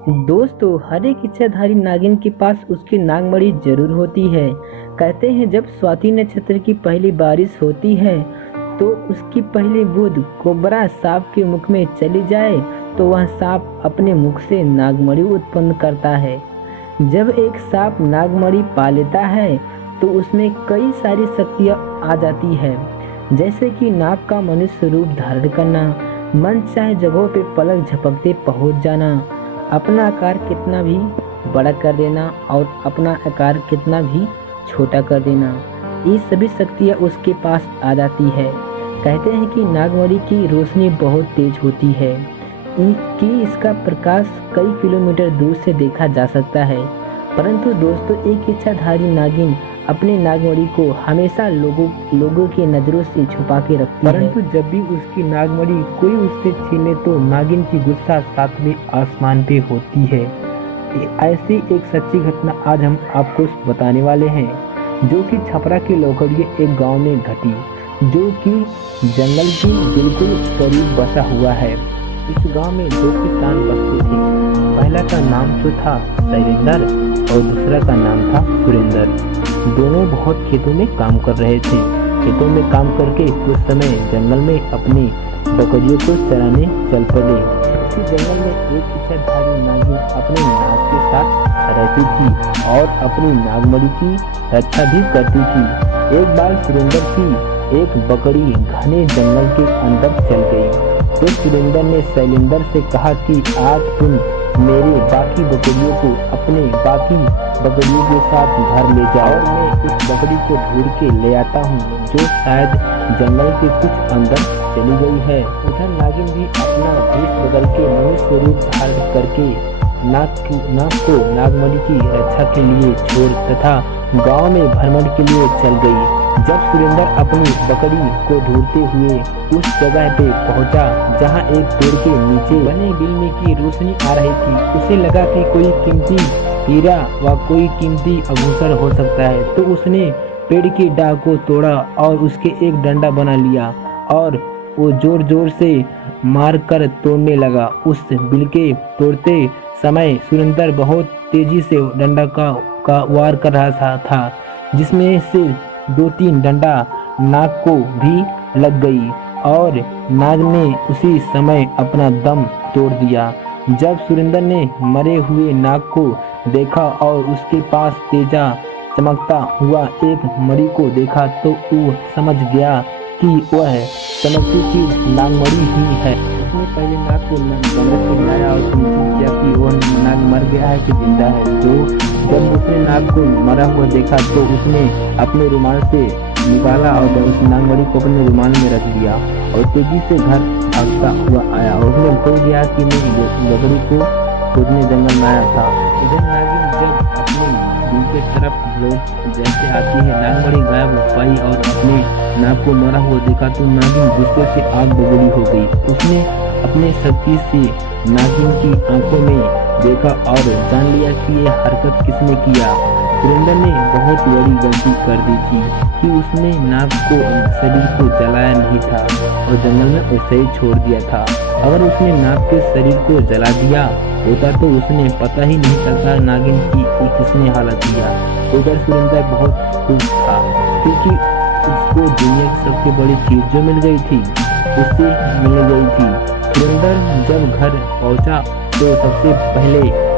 दोस्तों, हर एक इच्छाधारी नागिन के पास उसकी नागमणि जरूर होती है। कहते हैं जब स्वाति नक्षत्र की पहली बारिश होती है तो उसकी पहली बूंद कोबरा सांप के मुख में चली जाए तो वह सांप अपने मुख से नागमणि उत्पन्न करता है। जब एक सांप नागमणि पा लेता है तो उसमें कई सारी शक्तियाँ आ जाती है, जैसे कि नाग का मनुष्य रूप धारण करना, मन चाहे जगहों पे पलक झपकते पहुंच जाना, अपना आकार कितना भी बड़ा कर देना और अपना आकार कितना भी छोटा कर देना, ये सभी शक्तियाँ उसके पास आ जाती है। कहते हैं कि नागमणि की रोशनी बहुत तेज होती है कि इसका प्रकाश कई किलोमीटर दूर से देखा जा सकता है। परंतु दोस्तों, एक इच्छाधारी नागिन अपने नागमणि को हमेशा लोगों की नज़रों से छुपा के रखती है। परंतु जब भी उसकी नागमणि कोई उससे छीने तो नागिन की गुस्सा सातवें आसमान पे होती है। ऐसी एक सच्ची घटना आज हम आपको बताने वाले हैं, जो कि छपरा के लोकड़िए एक गांव में घटी, जो कि जंगल की बिल्कुल करीब बसा हुआ है। इस गांव में दो किसान बसते थे। पहला का नाम तो था शैलेंद्र और दूसरा का नाम था सुरेंद्र। दोनों बहुत खेतों में काम कर रहे थे। खेतों में काम करके कुछ समय जंगल में अपनी बकरियों को चराने चल पड़े। इसी जंगल में एक इच्छाधारी नागिन अपने नाग के साथ रहती थी और अपनी नागमणि की रक्षा भी करती थी। एक बार सुरेंद्र की एक बकरी घने जंगल के अंदर चल गई तो सुरेंद्र ने शैलेंद्र से कहा कि आज तुम मेरे बाकी बकरियों को अपने बाकी बकरियों के साथ घर ले जाओ। मैं इस बकरी को ढूंढ के ले आता हूँ, जो शायद जंगल के कुछ अंदर चली गई है। उधर नागिन भी अपना भेष बदल के मनुष्य रूप धारण करके नाग को नागमणि की रक्षा के लिए छोड़ तथा गांव में भ्रमण के लिए चल गई। जब सुरेंद्र अपनी बकरी को ढूंढते हुए उस जगह पे पहुंचा जहां एक पेड़ के नीचे बने बिल्ली की रोशनी आ रही थी, उसे लगा कि कोई कीमती हीरा व कोई कीमती आभूषण हो सकता है, तो उसने पेड़ की डाल को तोड़ा और उसके एक डंडा बना लिया और वो जोर जोर से मार कर तोड़ने लगा। उस बिल के तोड़ते समय सुरेंद्र बहुत तेजी से डंडा का वार कर रहा था, जिसमें से 2-3 डंडा नाग को भी लग गई और नाग ने उसी समय अपना दम तोड़ दिया। जब सुरेंद्र ने मरे हुए नाग को देखा और उसके पास तेजा चमकता हुआ एक मणि को देखा तो वो समझ गया कि वह चमकती चीज नागमणि ही है। उसने पहले नाग को जंगल से लाया और सुनिश्चित किया कि वह नाग मर गया है कि जिंदा है। जब उसने नाग को मरा हुआ देखा तो उसने अपने रुमाल से निकाला और उस नागमणि को अपने रुमाल में रख दिया और तेजी से घर भागता हुआ आया और उसने भूल गया कि मैं बकरी को खोजने जंगल में आया था। इधर नागिन जब अपने दिल के तरफ लोग जैसे आती है, नागमणि गायब हो पाई और अपने नाग को मरा हुआ देखा तो नागिन गुस्से से आग बबूली हो गई। उसने अपने शक्ति से नागिन की आंखों में देखा और जान लिया कि ये हरकत किसने किया। सुरेंद्र ने बहुत बड़ी गलती कर दी थी कि उसने नाग को शरीर को जलाया नहीं था और जंगल में वैसे ही छोड़ दिया था। अगर उसने नाग के शरीर को जला दिया होता तो उसने पता ही नहीं चलता नागिन की किसने हालत किया। उधर सुरेंद्र बहुत खुश था क्योंकि उसको दुनिया की सबसे बड़ी चीज जो मिल गई थी उससे मिल गई थी। सुरेंद्र जब घर पहुंचा तो सबसे पहले